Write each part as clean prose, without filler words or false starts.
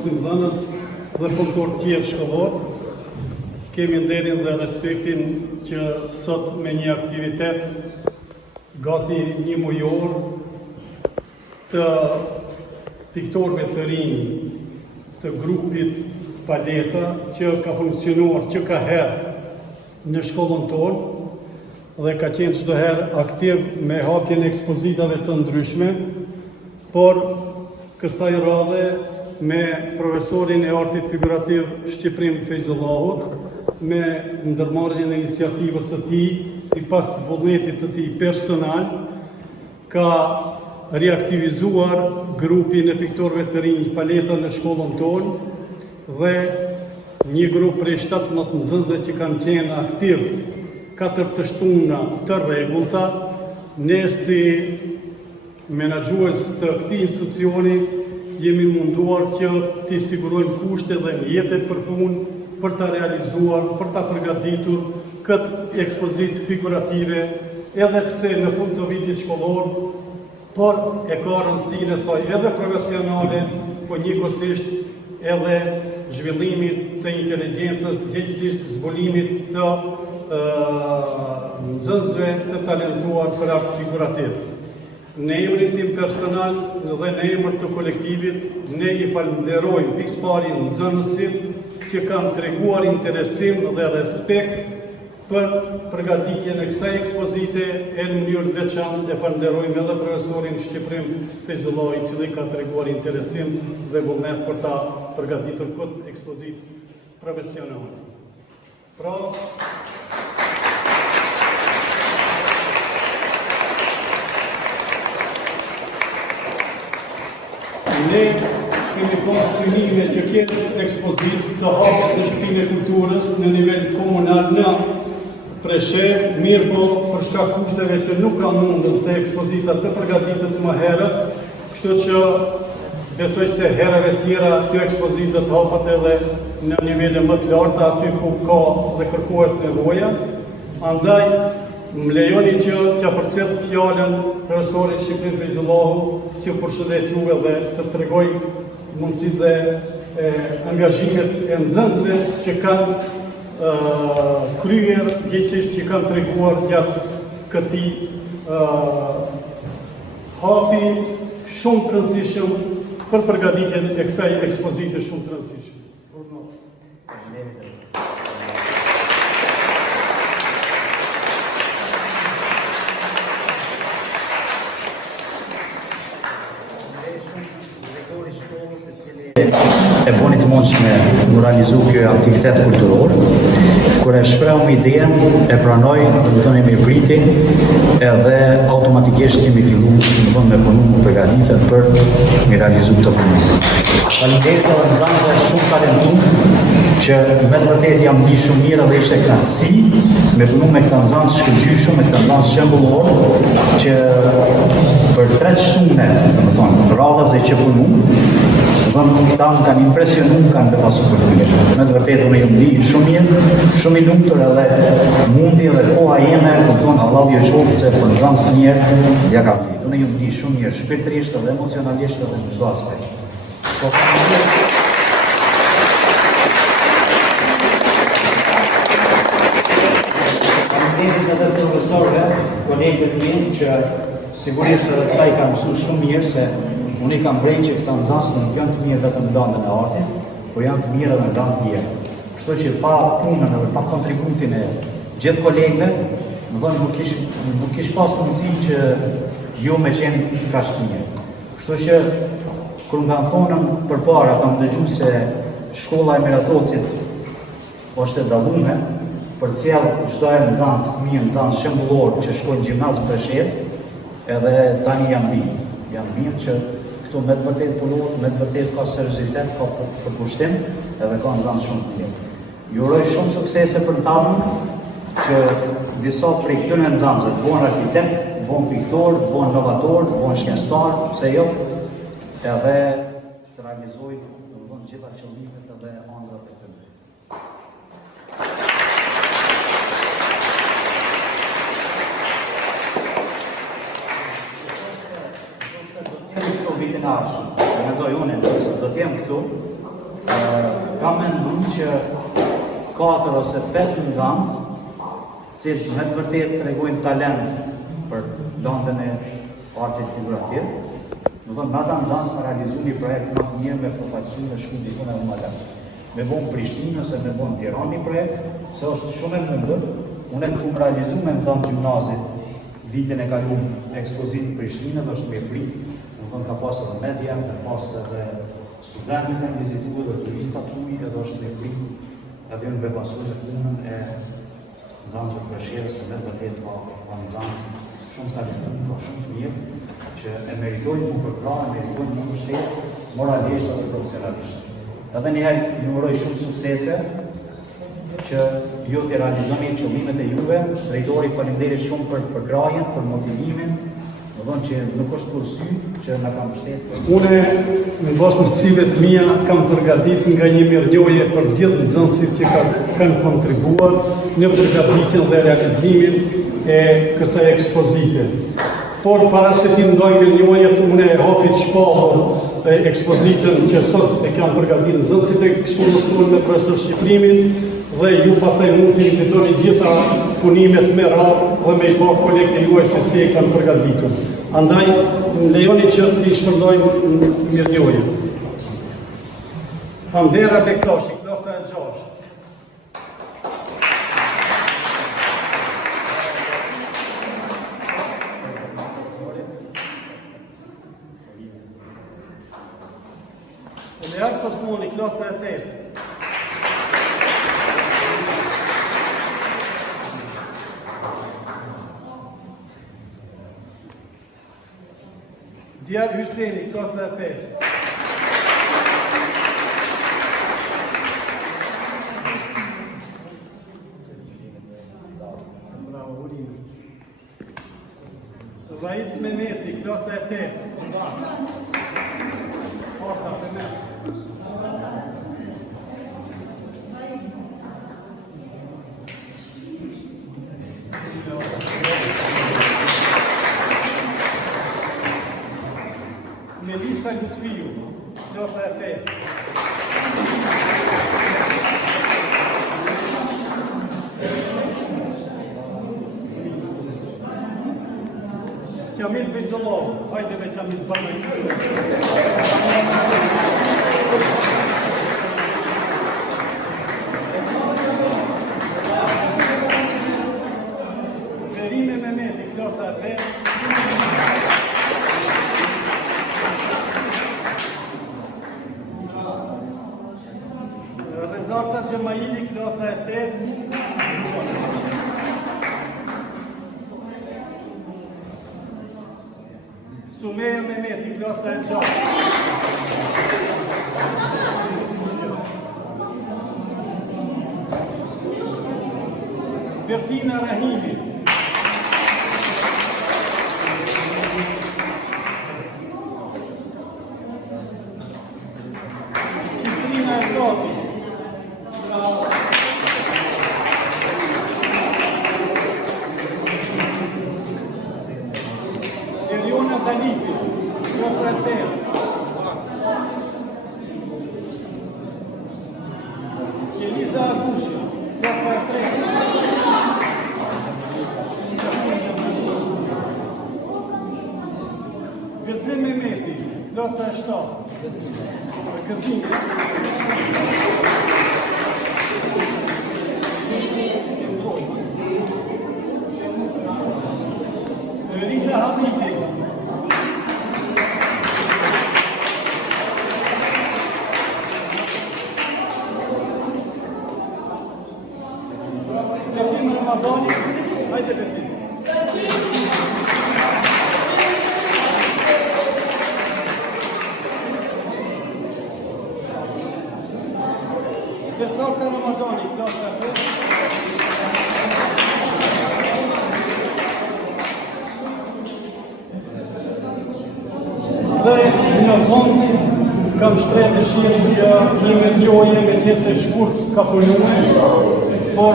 mësimdhënës dhe punëtor tjerë shkollor. Kemi nderin dhe respektin që sot me një aktivitet gati një mujor të piktorëve të rinj të grupit Paleta që ka funksionuar që ka herë në shkollën tonë dhe ka qenë çdo herë aktiv me hapjen e ekspozitave të ndryshme, por kësaj radhe me profesorin e artit figurativ Shqiprim Fejzullahut, me ndërmarrjen e iniciativës së tij, sipas vullnetit të tij personal, ka reaktivizuar grupin e piktorëve të rinj Paleta në shkollën tonë dhe një grup prej 17 nxënësve që kanë qenë aktiv 4 të shtuna të rregullta, ne si menaxhues të këtij institucioni jemi munduar që t'i sigurojmë kushte dhe mjete për punë, për ta realizuar, për ta përgatitur këtë ekspozitë figurative, edhe pse në fund të vitit shkollor, por e ka rëndësinë e saj edhe profesionale, po njëkohësisht edhe zhvillimit të inteligjencës, gjithësisht zbulimit të nxënësve të talentuar për art figurativ. Në emrin tim personal dhe në emër të kolektivit, ne i falenderojmë pikëpari nxënësit që kanë treguar interesim dhe respekt për përgatitjen e kësaj ekspozite, e në mënyrë veçantë e falenderojmë edhe profesorin Shqiprim Fejzullahut, i cili ka treguar interesim dhe vullnet për ta përgatitur këtë ekspozitë profesionale. Pra, ne kemi konstituime që këtë ekspozitë të hapet në Shtëpinë e Kulturës në nivel komunal në Preshevë, mirë po për shkak kushteve që nuk ka mundën të ekspozita të përgatitet më herët, kështu që besoj se herëve tjera kjo ekspozitë të hapet edhe në nivele më të larta aty ku ka dhe kërkohet nevoja. Andaj më lejoni që t'ja përcjell fjalën profesorit Shqiprim Fejzullahut, që përshëndet juve dhe të tregoj mundësitë dhe angazhimet e nxënësve që kanë kryer, gjithsesi që kanë treguar gjatë këtij hapi shumë të rëndësishëm për përgatitjen e kësaj ekspozite shumë të rëndësishme. E boni të mundshme në realizu kjo aktivitet kulturor, kur e shprehëm ideën, e pranoj, do të thënë priti, edhe automatikisht kemi fillu, do të me punu më përgatitet për me realizu këtë punë. Faleminderit edhe nxënësve shumë talentuar, që me të vërtetë jam di shumë mirë dhe ishte kënaqësi me punu me këta nxënës shkëlqyshëm, me këta nxënës shembullor, që për 3 shtune, do të thonë, radhaze që punu, këta më kanë impresionu, kanë befasur për të mirë. Me të vërtetë, unë jam di shumë i lumtur edhe mundi dhe koha jeme, këmëton Allah jo qoftë se për nxënës të mirë, ja ka vlit. Unë jam di shumë mirë, shpirtërisht edhe emocionalisht edhe në çdo aspekt. Faleminderit edhe profesorëve, kolegët minë që sigurisht edhe këta i ka mësuar shumë mirë se unë i kam vrejnë që këta nxënës nuk janë të mirë vetëm në dandën e artit, po janë të mirë edhe në dandë tjerë. Kështu që pa punën edhe pa kontributin e gjithë kolegëve, më dhënë nuk kish pas mundësi që ju me qenë ka shtinje. Kështu që kur nga thonëm përpara kam dëgju se shkolla e Miratocit është e dallume, për cilë çdo nxënës të mirë, nxënës shembullor që shkojnë gjimnaz Preshevë, edhe tani janë mirë që këtu me të vërtet punohet, me të vërtet ka seriozitet, ka përkushtim, edhe ka nxënës shumë të mirë. Ju uroj shumë suksese për tavën, që disa prej këtyre nxënësve të bëhen arkitekt, të bëhen piktor, të bëhen novator, të bëhen shkencëtar, pse jo, edhe të realizojnë, domethënë, gjitha qëllimet edhe ëndrat e tyre. Mendoj unë, do të jem këtu, që 4 ose 5 nxënës, cilë me të vërtet të regojnë talent për landën e artit figurativ. Në thonë, me ata nxënës ka realizu një projekt më të mirë me përfaqësu me shku dikun edhe më lart. Me bon Prishtinë ose me bon Tiranë një projekt, se është shumë e mundur. Unë e kumë realizu me nxënë gjimnazit vitin e kaluar ekspozitë Prishtinë dhe është me prit. Në thonë, ka pas edhe media, ka pas edhe studentë në vizituar dhe turistat tuaj edhe është me prit. Edhe unë befasu dhe punën e nxënësve Preshevës se vetë vërtet ka nxënës shumë talentuar, ka shumë të mirë, që e meritojnë më përkra, e meritojnë më mbështet, moralisht dhe profesionalisht. Edhe njëherë ju uroj shumë suksese, që ju të realizoni qëllimet e juve, drejtori faleminderit shumë për përkrajen, për motivimin, do thonë që nuk është kursy që na ka mbështetur. Une, në basë mundësive të mia, kam përgatit nga një mirënjohje për gjithë nxënësit që kanë kontribuar në përgatitjen dhe realizimin e kësaj ekspozite. Por para se ti ndoj mirënjohjet, une e hapit shpallën e ekspozitën që sot e kanë përgatit nxënësit e shkollës tonë me profesor Shqiprimin, dhe ju pastaj mund të vizitoni gjitha punimet me radhë dhe me i pa kolekte juaj se si e kanë përgatitur. Andaj, lejoni që t'i shpërndojmë mirënjohjet. Hambera Bektashi, klasa e 6. Eliar Tosmoni, klasa e 8. Diar Hyseni, klasa e 5. Bravo, Urina. Vahid Mehmeti, klasa e 8. Porta, Mehmet. Melissa Lutfiu, klasa e 5. Kamil Feyzollov, hajde me Kamil zbanoj. Verime Mehmeti, klasa e 5. Rezarta Gjemaili, klasa e 8. Sumeja Mehmeti, klasa e 6. Bertina Rahimi. Citrina Esoti. Eliona Danifi, klasa e 8. Eliza Agushi, klasa e 3. Gëzim Mehmeti, klasa e 7. Gëzim. Rita Hamidi. Betim Ramadani, hajde Betim. Vesalka Ramadani, klasa e 5. Dhe në fund kam shpreh dëshirën që një mirënjohje me të jetë shkurt ka punuar, por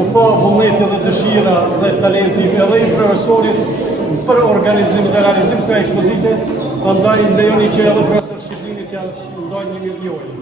u pa vullneti dhe dëshira dhe talenti edhe i profesorit për organizim dhe realizim kësaj ekspozite, andaj lejoni që edhe profesor Shqiplini t'ja ndaj një mirënjohje.